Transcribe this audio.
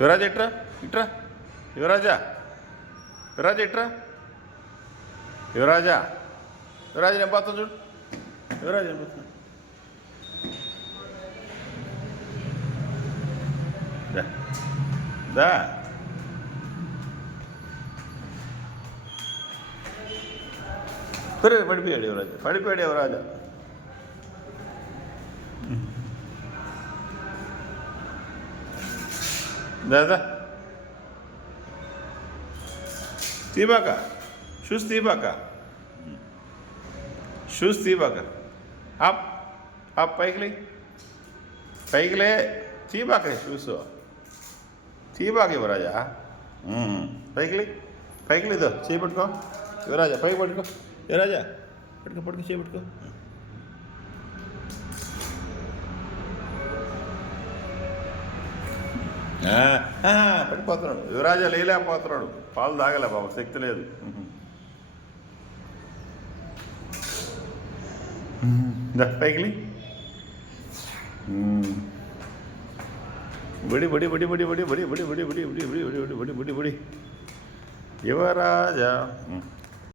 యువరాజ ఇట్రా ఇట్రా యువరాజా యువరాజ ఇట్రా యువరాజా యువరాజు నేను పోతాను చూడు యువరాజు నేను పోతాను దా దా పడిపోయాడు యువరాజా దాదా తీబాక షూస్ తీబాక ఆప్ పైకిలే తీబాక షూస్ తీబాక యువరాజా పైకిలే ఇదో చేయి పట్టుకో యువరాజా పైకి పట్టుకో యువరాజా పట్టుకో చేయి పట్టుకో పడిపోతున్నాడు యువరాజా లేలేకపోతున్నాడు పాలు తాగలే బాబు శక్తి లేదు పైకిలి బడి బడి బడి బడి బడి బడి బడి బడి బడి బడి బడి బడి బడి బడి బడి యువరాజా